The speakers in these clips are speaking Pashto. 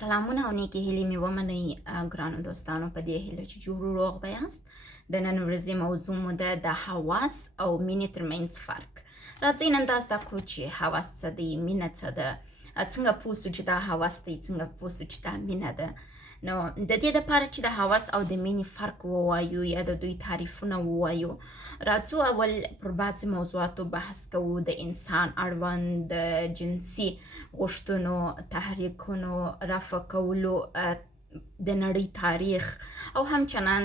سلامونه او نیکې هیلې مې ومنئ ګرانو دوستانو، په دې هیله چې جوړ روغ به یاست. د نن ورځې موضوع مو ده د حواس او مینې ترمنځ فرق. راځئ نن دا زده کړو چې حواس څه دی، مینه څه ده، څنګه پوه سو چې دا حواس دی، څنګه پوه سو چې دا مینه ده. نو د دې دپاره چې د حواس او د مینې فرق ووایو یا د دوی تعریفونه ووایو، راځو اول پر بعضې موضوعاتو بحث کوو. د انسان اړوند د جنسي غوښتنو، تحریکونو، رفع کولو، د نړۍ تاریخ او همچنان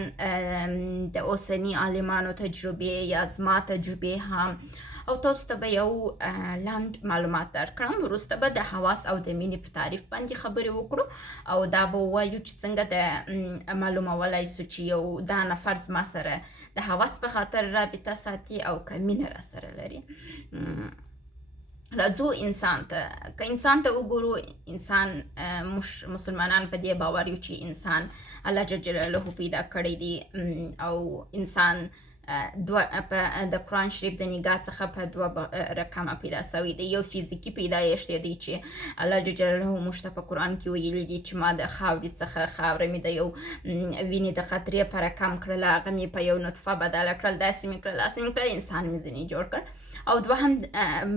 د اوسني عالمانو تجربې یا زما تجربې هم، او تاسو ته به یو لنډ معلومات درکړم. وروسته به د حواس او د مینې په تعریف باندې خبرې وکړو او دا به ووایو چې څنګه د معلومولی سو چې یو دا نفر زما سره د حواس په خاطر رابطه ساتي او که مینه را سره لري. راځو انسان ته. که انسان ته وګورو، انسان مسلمانان په دې باور یو چې انسان الله جل جلاله پیدا کړی دی او انسان د قرآن شریف د نگاه څخه په دوه رقمه پیدا سوی دی. یو فیزیکي پیدایښت دی چې الله جل جلاله موږ ته په قرآن کې ویلي دي چې ما د خاورې څخه خاوره مې د یو وینې د قطرې په رقم کړله، هغه مې په یو نطفه بدله کړل، داسې مې کړل، داسې مې کړل، انسان مې ځینې جوړ کړ. او دوهم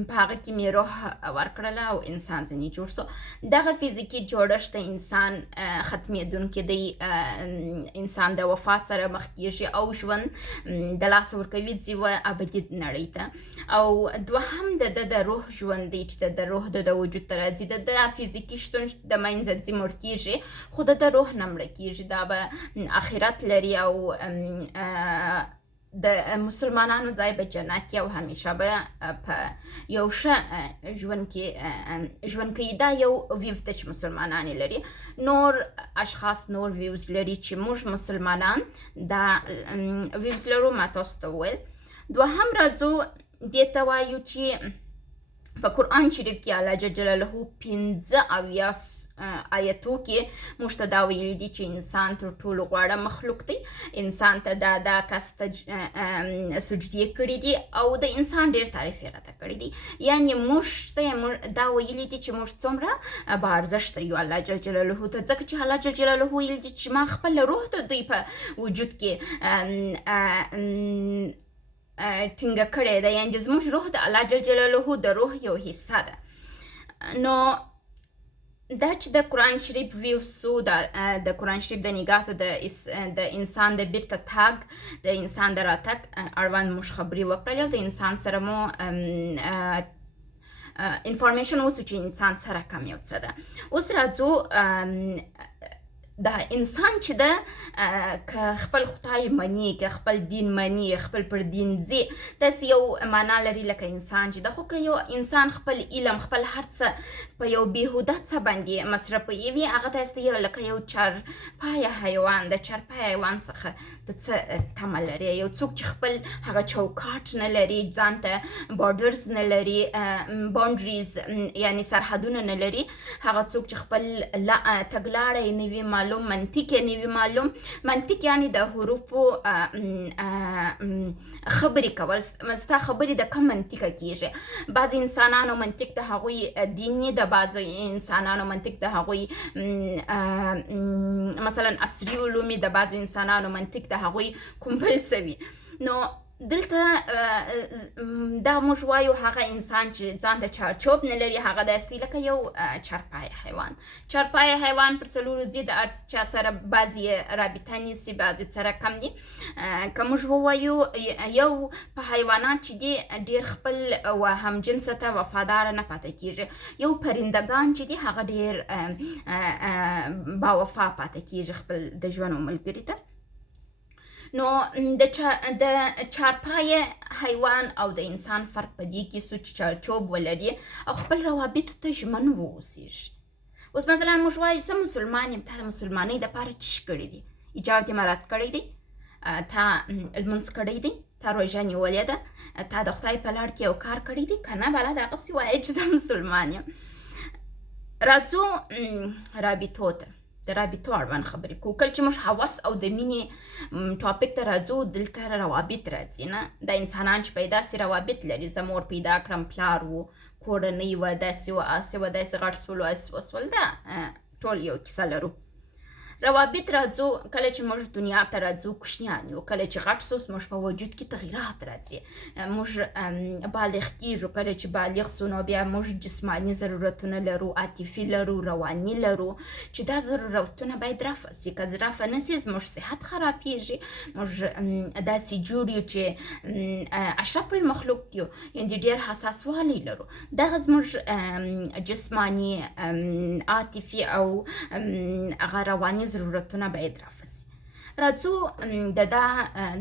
په هغه کې مې روح ورکړله او انسان ځینې جوړ سو. دغه فیزیکي جوړښت د انسان ختمېدونکی دی. انسان د وفات سره مخ کېږي او ژوند د لاسه ورکوي ځي و ابدي نړۍ ته. او دوهم د روح ژوند دی چې د روح د وجود ته راځي. د فیزیکي شتون د منځه ځي، مړ کېږي، خو د روح نه مړه کېږي. دا به آخرت لري او د مسلمانانو ځای به جنت او همیشه به په یو ښه ژوند کوي. دا یو ویو ده چې مسلمانان لري. نور اشخاص نور ویوز لري چې موږ مسلمانان دا ویوز لرو. ما تاسو ته وویل. دوهم راځو دې ته وایو چې په قرآن شریف کې الله جل جلاله 15 آیتو کې موږ ته دا ویلي دي چې انسان تر ټولو غوره مخلوق دی. انسان ته دا کس ته سجدې کړي دي او د انسان ډېر تعریف یې راته کړي دي. یعنې موږ ته دا ویلي دي چې موږ څومره باارزښته یو الله جل جلاله ته، ځکه چې الله جل جلاله ویلي دي چې ما خپل روح د دوی په وجود کې ټینګه کړې ده. یعنې زموږ روح د الله جل جلاله د روح یو حصه ده. نو دا چې د قرآن شریف ویو سو، د قرآن شریف د نگاه سره د انسان د بیرته تګ، د انسان د راتګ اړوند موږ خبرې وکړلې او د انسان سره مو انفارمیشن اوسو چې انسان سره کم یو څه ده. اوس راځو دا انسان چې ده که خپل خدای مني، که خپل دین مني، خپل پر دین ځي، داسې یو معنا لري لکه انسان چې ده. خو که یو انسان خپل علم، خپل هر څه په یو بېهوده څه باندې مصرفوي وي، هغه داسې لکه یو چارپایه حیوان، د چارپایه حیوان څخه د څه تمه لري. یو څوک چې خپل هغه چوکاټ نه لري، ځان ته بارډرز نه لري، باونډریز یعنې سرحدونه نه لري، هغه څوک چې خپل تګلاړی نه وي معلوم، منطق یې نه وي معلوم. منطق یعنې د حروفو خبرې کول. ستا خبرې د کم منطقه کېږي. بعضې انسانانو منطق د هغوی دیني، د بعضو انسانانو منطق د هغوی مثلا عصري علومي، د بعضو انسانانو منطق د هغوی کوم بل څه وي. نو دلته دا موږ وایو هغه انسان چې ځان د چارچوب نه لري، هغه داسې لکه یو چارپایه حیوان. چارپایه حیوان پر څلورو ځي، د هر چا سره بعضې رابطه نیسي، بعضې سره کم دي. که موږ ووایو یو په حیوانات چې دي ډېر خپل همجنسه ته وفاداره نه پاتې کېږي. یو پرندګان چې دي هغه ډېر باوفا پاتې کېږي خپل د ژوند ملګري ته. نو د چارپایه حیوان او د انسان فرق په دې کې سو چې چارچوب ولري او خپل روابطو ته ژمن واوسېږي. اوس مثلا موږ وایو زه مسلمان یم، تا د مسلمانۍ دپاره څه شي کړي دي؟ حجاب دې مراعت کړی دی، تا لمونځ کړی دی، تا روژه نیولې ده، تا د خدای په لار کې یو کار کړی دی که نه؟ بله دغسې وایه چې زه مسلمان یم. راځو رابطو ته، د رابطو اړوند خبرې کوو. کله چې موږ حواس او د مینې ټاپک ته راځو، دلته روابط راځي. نه دا انسانان چې پیدا سي روابط لري. زه مور پیدا کړم، پلار و، کورنۍ وه، داسې وه، هسې وه، داسې غټ سول، هسې وسول، دا ټول یو کیسه لرو. روابط راځو کله چې موږ دنیا ته راځو کوچنیان یو، کله چې غټ سو موږ په وجود کې تغیرات راځي، موږ بالغ کیږو، کله چې بالغ سو نو بیا موږ جسمانی ضرورتونه لرو، عاطفي لرو، رواني لرو، چې دا ضرورتونه باید رفع سي. که رفع نسي زموږ صحت خرابیږي، موږ داسې جوړ یو چې اشرف المخلوق یو، یعنې ډېر حساس والی لرو. دغه زموږ جسمانی، عاطفي او هغه رواني ضرورتونه باید رفع سي. راځو د دا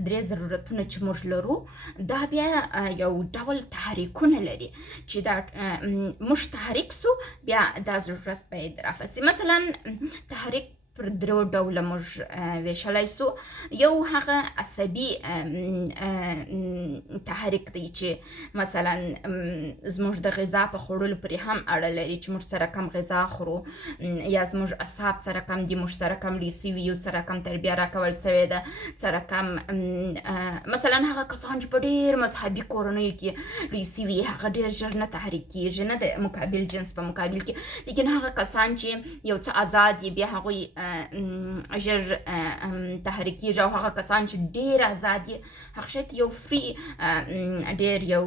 درې ضرورتونه چې موږ لرو دا بیا یو ډول تحریکونه لري چې دا موږ تحریک سو بیا دا ضرورت باید رفع سي. مثلا تحریک پر درو ډوله موږ ویشلی سو. یو هغه عصبي تحریک دی چې مثلا زموږ د غذا په خوړلو پرې هم اړه لري چې موږ سره کم غذا خورو، یا زموږ اعصاب سره کم دي، موږ سره کم لوی سوي یو، سره کم تربیه راکول سوې ده، سره کم مثلا هغه کسان چې په ډېر مذهبي کورنیو کې لوی سوي هغه ډېر ژر نه تحریک کېږي، نه د مقابل جنس په مقابل کې. لیکن هغه کسان چې یو څه آزاد دي بیا هغوی ژر تحریک کېږي، او هغه کسان چې ډېر آزاد دي هغه شاید یو فری ډېر یو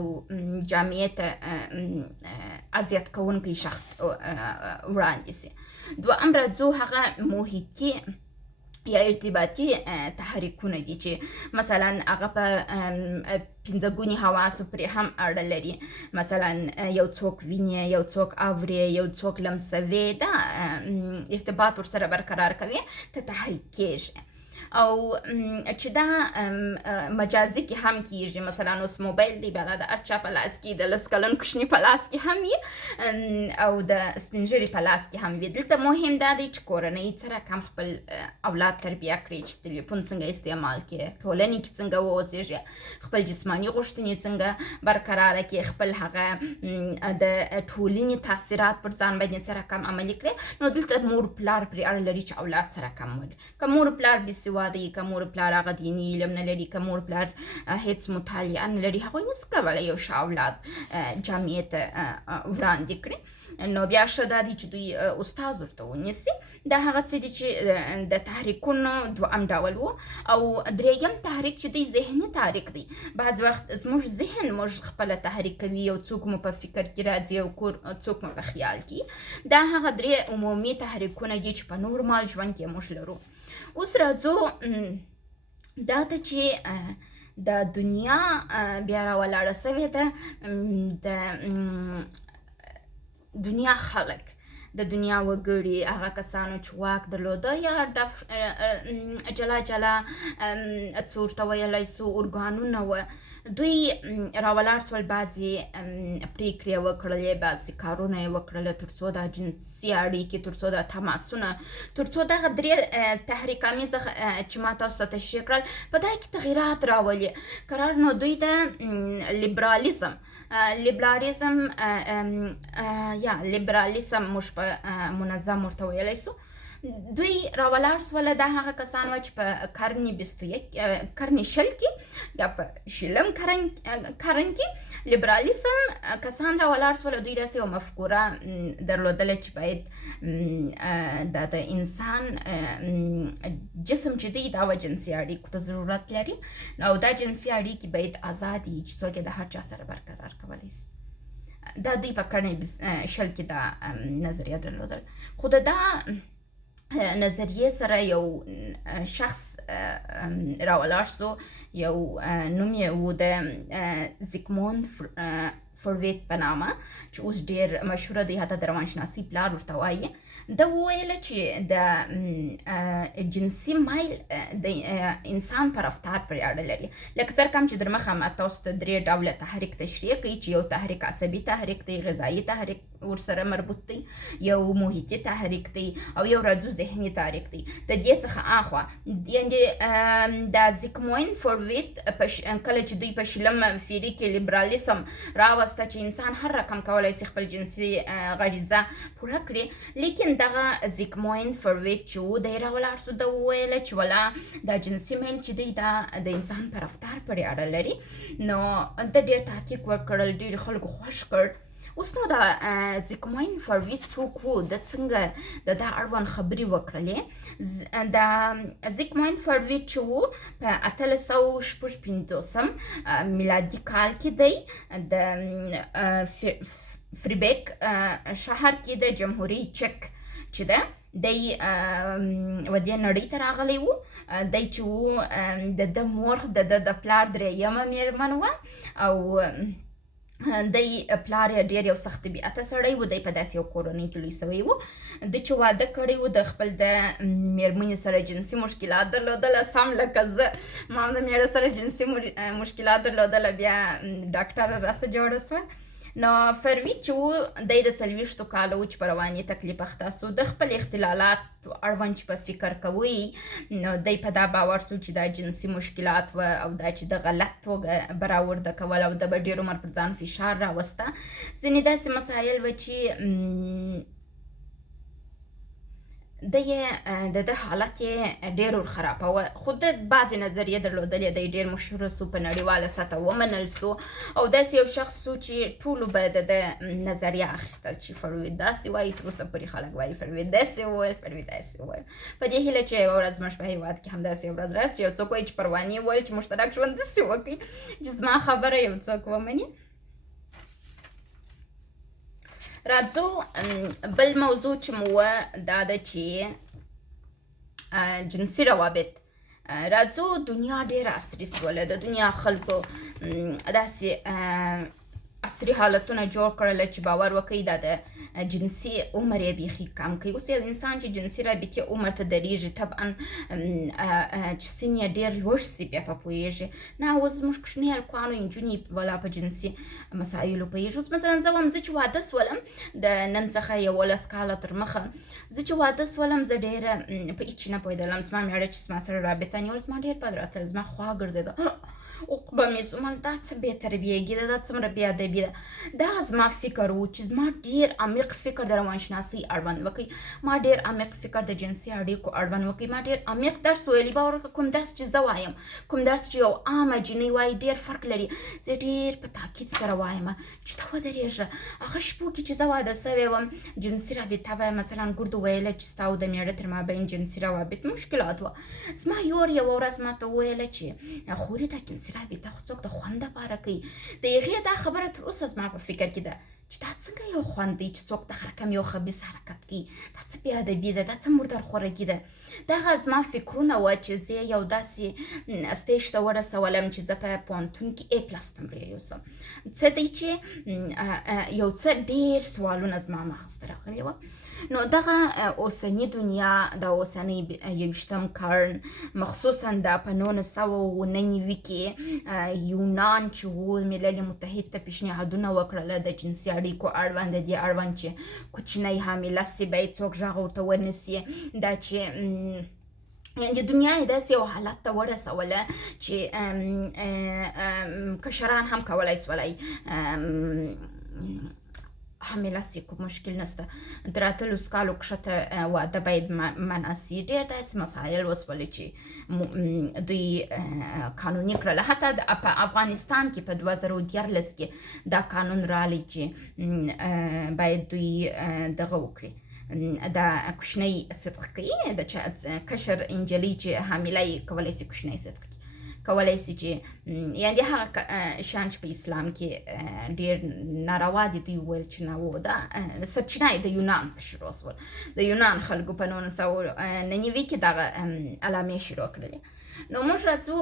جامعې ته اذیت کوونکی شخص وړاندې سي. دوهم راځو هغه محیطي یا ارتباطي تحریکونه دي چې مثلا هغه په پنځه ګوني حواسو پرې هم اړه لري. مثلا یو څوک ویني، یو څوک اوري، یو څوک لمسوي، دا ارتباط ورسره برقرار کوي ته تحریک کېږي. او چې دا مجازي کې هم کېږي، مثلا اوس موبایل دی بیا د هر چا په لاس کې، د لس کلن کوچني په لاس کې هم وي او د سپین ږیري په لاس کې هم وي. دلته مهم دا دی چې کورنۍ سره کم خپل اولاد تربیه کړي چې تلیفون څنګه استعمال کړي، ټولنې کې څنګه واوسېږي، خپل جسماني غوښتنې څنګه برقراره کړي، خپل هغه د ټولنې تاثیرات پر ځان باندې سره کم عملي کړي. نو دلته مور پلار پرې اړه لري چې اولاد سره کم ولري. که مور پلار بېسواده وي، که مور پلار هغه دیني علم نه لري، که مور پلار هیڅ مطالعه نه لري، هغوی نشي کولی یو ښه اولاد جامعې ته وړاندې کړي. نو بیا ښه دا دی چې دوی استاد ورته ونیسي. دا هغه څه دي چې د تحریکونو دوهم ډول و. او درېیم تحریک چې دی ذهني تحریک دی. بعض وخت زموږ ذهن موږ خپله تحریک کوي، یو څوک مو په فکر کې راځي، یو څوک مو په خیال کې. دا هغه درې عمومي تحریکونه دي چې په نورمال ژوند کې موږ لرو. اوس راځو دا ته چې د دنیا بیا راولاړه سوې ده، د دنیا خلک، د دنیا وګړي، هغه کسانو چې واک درلوده یا جلا جلا څه ورته ویلی سو ارګانونه وه، دوی راولاړ سول، بعضې پریکړې یې وکړلې، بعضې کارونه یې وکړله تر څو دا جنسي اړیکې، تر څو دا تماسونه، تر څو دغه درې تحریک امیزه چې ما تاسو ته تشریح کړل په دای کې تغیرات راولي. قرار نو دوی د لیبرالیزم موږ په منظم ورته ویلی سو، دوی راولاړ سوله. دا هغه کسان وه چې په قرن شل کې یا په شلم قرن کې لیبرالیزم کسان راولاړ سوله. دوی داسې یو مفکوره درلودله چې باید دا د انسان جسم چې دی دا جنسي اړیکو ته ضرورت لري، او دا جنسي اړیکې باید آزاد وي چې څوک یې د هر چا سره برقرار کولی سي. دا دوی په قرن شل کې دا نظریه درلودل. خو د دا نظریه سره یو شخص راولاړ سو، یو نوم یې و د زیګموند فروید په نامه، چې اوس ډېر مشهوره دی، حتی د روانشناسۍ پلار ورته وایي. ده وویله چې د جنسي مایل د انسان په رفتار پرې اړه لري. لکه څرنګه چې در مخه ما تاسو ته درې ډوله تحریک تشریح کړي چې یو تحریک عصبي تحریک دی، غذایي تحریک ورسره مربوط دی، یو محیطي تحریک دی، او یو راځو ذهني تحریک دی. د دې څخه اخوا یعنې د زیګموند فروید کله چې دوی په شلم پیړۍ کې لیبرالیزم راوسته چې انسان هر رقم کولی سي خپل جنسي غریزه پوره کړي، لیکن دغه زیګموند فروید چې و دی راولاړ سو، ده وویله چې ولا دا جنسي میل چې دی دا د انسان په رفتار پورې اړه لري. نو ده ډېر تحقیق وکړل، ډېرو خلکو خوښ کړ، اوس نو دا زیګموند فروید څوک و، د څنګه د دا اړوند خبرې وکړلې. دا زیګموند فروید چې و په 1856 میلادي کال کې دی د فریبک شهر کې د جمهوریت چک چې ده دی ودې نړۍ ته راغلی و. دی چې و د مور د پلار درېیمه مېرمن وه او دی پلار یې ډېر یو سخت طبیعته سړی و. دی په داسې یو کورنۍ کې لوی سوی و. د چې واده کړی و د خپل د مېرمنې سره جنسي مشکلات درلودله، سم لکه زه ما هم د مېړه سره جنسي مشکلات درلودله، بیا ډاکټره راسه جوړه سوه. نو فروید چې و دی د 40 کالو و چې په رواني تکلیف اخته سو. د خپل اختلالات اړوند چې په فکر کوي نو دی په دا باور سو چې دا جنسي مشکلات و او دا چې د غلط توګه براورده کول او د به ډېر عمر پر ځان فشار راوسته. ځینې داسې مسایل و چې د حالت یې ډېر ورخراباوه، خو د بعضې نظریې درلودلې. دی ډېر مشهوره سو، په نړیواله سطحه ومنل سو او داسې یو شخص سو چې ټولو به د نظریه اخیستل چې فروید داسې وایي. تر اوسه پورې خلک وایي فروید داسې وویل، فروید داسې وویل. په دې هیله چې یوه ورځ زموږ په هېواد کې همداسې یو ورځ راسي یو څوک وایي چې پروانې وویل چې مشترک ژوند داسې وکړي چې زما خبره یو څوک ومني. راځو بل موضوع چې مو دا ده چې جنسي روابط. راځو دنیا ډېره عصري سوله، د دنیا خلکو داسې عصري حالتونه جوړ کړل چې باور وکړئ دا د جنسي عمر یې بیخي کم کوي. اوس یو انسان چې جنسي رابطې عمر ته درېږي طبعا چې سن یې ډېر لوړ سي بیا په پوهېږي. نه اوس زموږ کوچني هلکانو نجونې والا په جنسي مسایلو پوهېږي. اوس مثلا زه وایم زه چې واده سولم د نن څخه 11 کاله تر مخه، زه چې واده سولم زه ډېره په هېڅ نه پوهېدلم. زما مېړه چې زما سره رابطه نیول زما ډېر بد راتلل، زما خوا ګرځېده، عقبه مې سو مال دا څه بې تربیهګي ده، دا څومره بې ادبي ده. دا زما فکر و چې زما ډېر عمیق فکر د روانشناسۍ اړوند وکړي، ما ډېر عمیق فکر د جنسي اړیکو اړوند وکړي، ما ډېر عمیق درس ویلي. باور وکړه کوم درس چې زه وایم، کوم درس چې یو عامه جنۍ وایي ډېر فرق لري. زه ډېر په تاکید سره وایم چې ته ودرېږه. هغه شپو کې چې زه واده سوې وم جنسي رابطه به مثلا ګردو ویله چې ستا او د مېړه تر مابین جنسي روابط مشکلات وه. زما یور یوه ورځ ماته وویله چې خورې دا جنسي رابطه خو څوک د خوند دپاره کوي. د هغې دا خبره تر اوسه زما په فکر کې ده چې دا څنګه یو خوند دی چې څوک د رقم یو خبیث حرکت کوي، دا څه بې ادبي ده، دا څه مردارخوارګي ده. دغه زما فکرونه وه چې زه یو داسې سټیج ته ورسولم چې زه په پوهنتون کې A+ نمرې یوسم. څه دی چې یو څه ډېر سوالونه زما مغز ته راغلي وه. نو دغه اوسنی دنیا د اوسنی 21م قرن مخصوصا د په 1999 کې یونان چې و ملل متحد ته پیشنهادونه وکړله د جنسي اړیکو اړوند، د دې اړوند چې کوچنۍ حامله سي باید څوک غږ ورته ونیسي. دا چې د دنیا یې داسې یو حالت ته ورسوله چې کشران هم کولی سولی حامله سي، کوم مشکل نشته. تر 18 کالو کښته واده باید منع سي. ډېر داسې مسایل وسولې چې دوی قانوني کړل. حتی په افغانستان کې په 2014 کې دا قانون رالی چې باید دوی دغه وکړي، دا کوچنۍ صدقه کوي، د کشر نجلۍ چې حامله یې کولی سي کوچنۍ صدقه کولی سي چې یعنې هغه شیان چې په اسلام کې ډېر ناروا دي دوی وویل چې نه و. دا سرچینه یې د یونان څخه شروع سول. د یونان خلکو په 1999 کې دغه علامې شروع کړلې. نو موږ راځو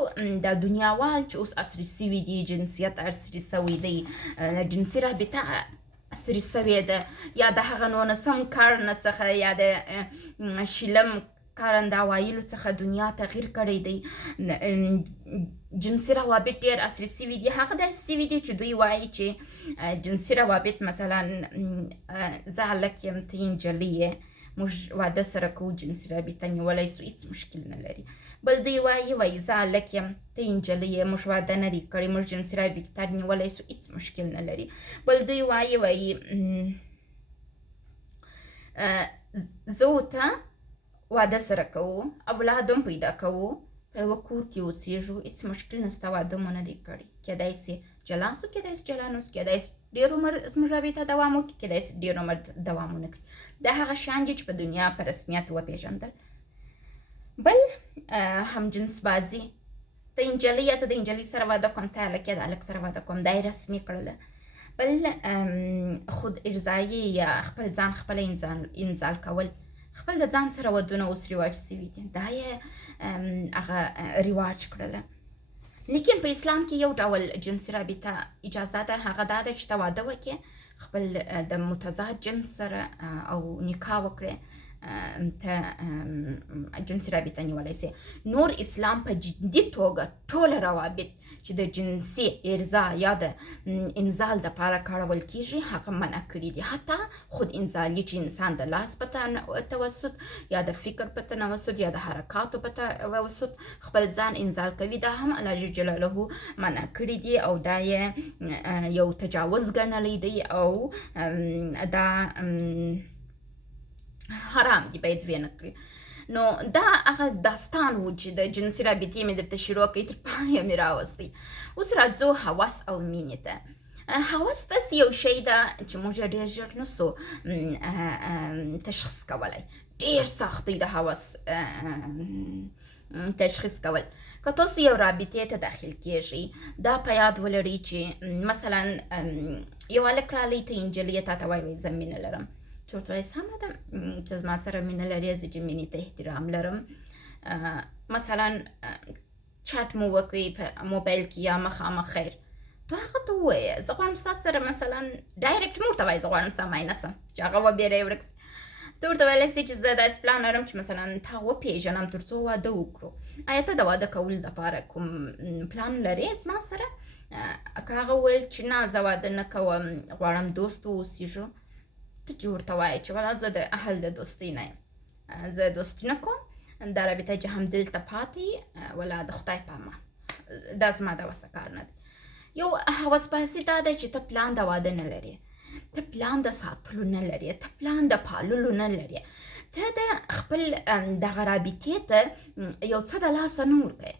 د دنیاوال چې اوس عصري سوي دي، جنسیت عصري سوی دی، جنسي رابطه عصري سوې ده، یا د هغه 19م قرن څخه یا د 20 قرن د اوایلو څخه دنیا تغییر کړی دی. جنسي روابط ډېر عصري سوي دي. هغه داسې سوي دي چې دوی وایي چې جنسي روابط مثلا زه هلک یم ته نجلۍ یې، موږ واده سره کوو جنسي رابطه نیولی سو هېڅ مشکل نه لري. بل دوی وایي زه هلک یم ته نجلۍ یې، موږ واده نه دی کړی، موږ جنسي رابطه نیولی سو هېڅ مشکل نه لري. بل دوی وایي زه ته واده سره کوو، اولاد هم پیدا کوو، په یوه کور کې اوسېږو، هېڅ مشکل نشته، واده مو نه دی کړی. کیدای سي جلا سو، کیدای سي جلا نه سو، کیدای سي ډېر عمر زموږ رابطه دوام وکړي، کېدای شي ډېر عمر دوام ونه کړي. دا هغه شیان دي چې په دنیا په رسمیت وپېژندل. بل همجنس بازي، ته نجلۍ یې، زه د نجلۍ سره واده کوم، ته هلک یې، د هلک سره واده کوم، دا یې رسمي کړله. بل خود ارضایي یا خپل ځان خپله انزال کول، خپل د ځان سره ودونه اوس رواج سوي دي، دا یې هغه رواج کړله. لیکن په اسلام کې یو ډول جنسي رابطه اجازه ده، هغه دا ده چې ته واده وکړې، خپل د متضاد جنس سره او نکاح وکړې، ته جنسي رابطه نیولی سي. نور اسلام په جدي توګه ټوله روابط چې د جنسي ارضا یا د انزال دپاره کارول کیږي هغه منع کړي دي. حتی خود انزالي چې انسان د لاس په توسط یا د فکر په توسط یا د حرکاتو په توسط خپل ځان انزال کوي، دا هم الله جل جلاله منع کړي دي او دا یې یو تجاوز ګڼلی دی او دا حرام دی، باید ویې نه کړي. نو دا هغه داستان و چې د جنسي رابطې مې درته شروع کړئ، تر پایه مې راوستی. اوس راځو هوس او مینې ته. هوس داسې یو شی ده چې موږ ډېر ژر نسو تشخیص کولی، ډېر سخت دی د هوس تشخیص کول. که تاسو یو رابطې ته داخل کیږئ، دا په یاد ولرئ چې مثلا یو هلک رالی، ته نجلۍ تا ته وایي زه مینه لرم، چې ورته وایي سمه ده، ته زما سره مینه لرې، زه چې مینې ته احترام لرم. مثلا چټ مو وکړئ په موبایل کې یا مخامخ، خیر ته هغه ته ووایه زه غواړم ستا سره مثلا ډایرکټ مور ته وایي زه غواړم ستا ماینه سم، چې هغه وبېره یې ورک سي. ته ورته ویلی سي چې زه داسې پلان لرم چې مثلا تا وپېژنم تر څو واده وکړو. آیا ته د واده کولو دپاره کوم پلان لرې زما سره؟ که هغه وویل چې نه زه واده نه کوم، غواړم دوست واوسېږو، ته چې ورته وایې چې والا زه د اهل د دوستۍ نه یم، زه دوستي نه کوم، دا رابطه چې همدلته پاتې ولا د خدای په امان، دا زما د وسه کار نه دی. یو هوسبازي دا ده چې ته پلان د واده نه لرې، ته پلان د ساتلو نه لرې، ته پلان د پاللو نه لرې، ته د خپل دغه رابطې ته یو څه د لاسه نه ورکوې،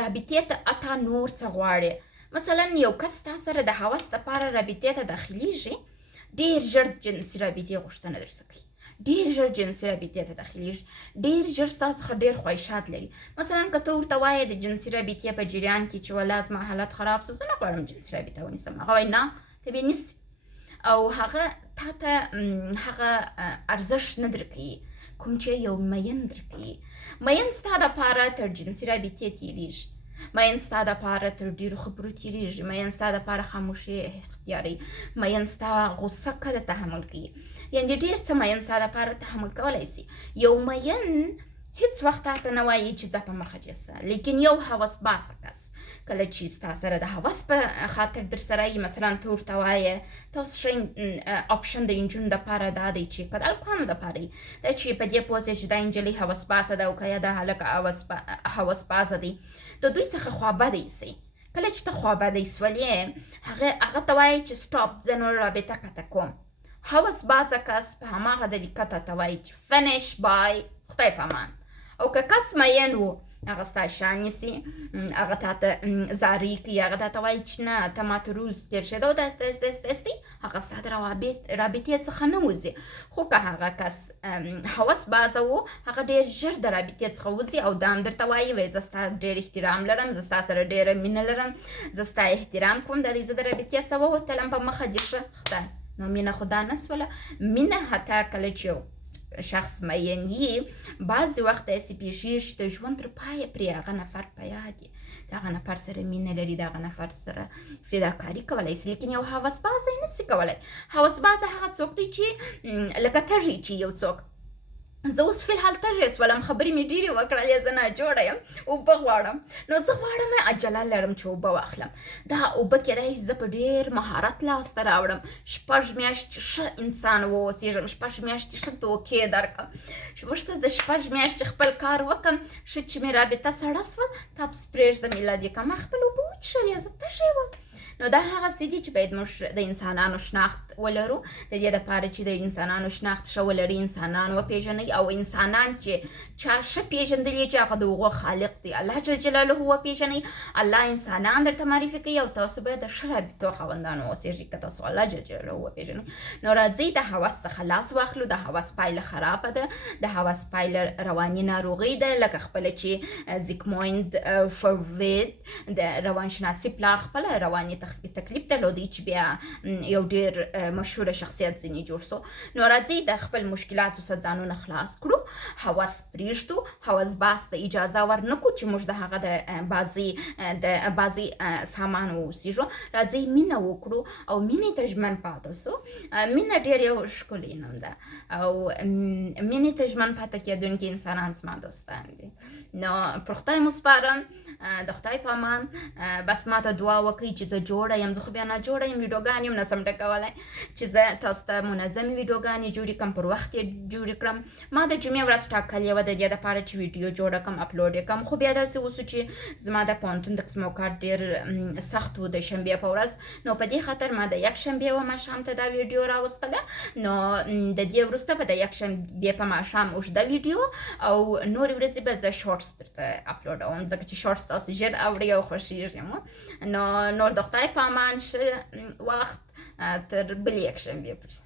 رابطې ته اته نور څه غواړې. مثلا یو کس تا سره د هوس دپاره رابطې ته داخلیږي، ډېر ژر جنسي رابطې غوښتنه درڅه کوي، ډېر ژر جنسي رابطې ته داخلیږي، ډېر ژر ستا څخه ډېر خواهشات لري. مثلا که ته ورته وایې د جنسي رابطې په جریان کې چې والله زما حالت خراب شو، زه نه غواړم جنسي رابطه ونیسم، هغه وایي نه ته به یې نیسي او هغه تا ته هغه ارزښت نه درکوي کوم چې یو مین درکوي. مین ستا دپاره تر جنسي رابطې تېرېږي، مین ستا دپاره تر ډېرو خبرو تېرېږي، مین ستا دپاره خاموشي اختیاروي، مین ستا غصه کله تحمل کوي، یعنې ډېر څه مین ستا دپاره تحمل کولی سي. یو مین هیڅ وخت تا ته نه وایي چې ځه په مخه دې سه، لیکن یو هوس باسه کس کله چې ستا سره د هوس په خاطر در سره یي، مثلا ته ورته وایې تاسو ښه اپشن د نجونو دپاره دا دی چې که د هلکانو دپاره یي دا چې په دې پوه سئ چې دا نجلۍ هوس باسه ده او که یا دا هلک هوس بازه دی، د دوی څخه خوابدی سئ. کله چې ته خوابدی سولې هغه ته وایي چې سټاپ زه نور رابطه قطع کوم. هوس بازه کس په هماغه دقیقه ته وایي چې فنش بای، خدای په امان. او که کس مین و هغه ستا شان نیسي، هغه تا ته زارۍ کوي، هغه تا ته وایي چې نه ته ماته رولز تېر شوی ده او داسې دی، هغه ستا د رابطې څخه نه وځي. خو که هغه کس هوس بازه و هغه ډېر ژر د رابطې څخه وځي او دا هم درته وایي وایي زه ستا ډېر احترام لرم، زه ستا سره ډېره مینه لرم، زه ستا احترام کوم، دا دی زه د رابطې څخه ووتلم په مخه دې ښه خدای. نو مینه خو دا نه سوله. مینه حتی کله چې یو شخص مین یي بعضې وخت داسې پېښېږي چې د ژوند تر پایه پرې هغه نفر په یاد یي، د هغه نفر سره مینه لري، د هغه نفر سره فداکاري کولی سي. لیکن یو هوس بازه یې نسي کولی. هوس بازه هغه څوک دی چې لکه تږی چې یو څوک، زه اوس فلحال تږی سولم، خبرې مې ډېرې وکړلې، زه ناجوړه یم، اوبه غواړم، نو زه غواړم عجله لرم چې اوبه واخلم. دا اوبه کېدای شي زه په ډېر مهارت لاسته راوړم، 6 میاشتې ښه انسان واوسېږم، 6 میاشتې ښه دوکې درکړم، وروسته د 6 میاشتې خپل کار وکړم، ښه چې مې رابطه سړه سوه، تاپس پرېږده میلاد یې کړم، ما خپل اوبه وڅښلې، زه تږې وم. نو دا هغه څه دي چې باید موږ د انسانانو شناخت ولرو د دې لپاره چې د انسانانو شناخت ښه ولري، انسانان وپېژنئ او انسانان چې چا ښه پېژندلي چې هغه د هغو خالق دی الله جل جلاله وپېژنئ. الله انسانان درته معرفي کوي او تاسو به د ښه رابطو خاوندان واوسېږئ که تاسو الله جل جلاله وپېژنئ. نو راځئ د هوس څخه لاس واخلو. د هوس پایله خرابه ده، د هوس پایله رواني ناروغي ده، لکه خپله چې زیګمویند فروید د روانشناسي پلار خپله رواني تکلیف درلودی چې بیا یو ډېر مشهوره شخصیت ځینې جوړ سو. نو راځئ د خپل مشکلاتو څخه ځانونه خلاص کړو، هوس پرېږدو، هوس باس ته اجازه ورنکړو چې موږ د هغه د بازي سامان واوسېږو. راځئ مینه وکړو او مینې ته ژمن پاتې سو. مینه ډېر یو ښکلی نوم ده او مینې ته ژمن پاتې کېدونکي انسانان زما دوستان دي. نو پر خدای مو سپارم، د خدای په امان. بس ما ته دعا وکړئ چې زه جوړه یم، زه خو بیا ناجوړه یم، ویډیوګانې هم نسم ډکولی چې زه تاسو ته منظمې ویډیوګانې جوړې کړم، پر وخت یې جوړې کړم. ما د جمعې ورځ ټاکلې وه د دې دپاره چې ویډیو جوړه کړم، اپلوډ یې کړم، خو بیا داسې وسو چې زما د پوهنتون د قسمو کار ډېر سخت و د شنبې په ورځ. نو په دې خاطر ما د یکشنبې وه ماښام ته دا ویډیو راوستله. نو د دې وروسته به د یکشنبې په ماښام اوږده ویډیو او نورې ورځې به زه شورټس درته اپلوډوم، ځکه چې شورټس تاسو ژر اورئ او خوښېږي مو. نو نور د خدای په امان ښه وخت تر بلې یکشنبې پورې.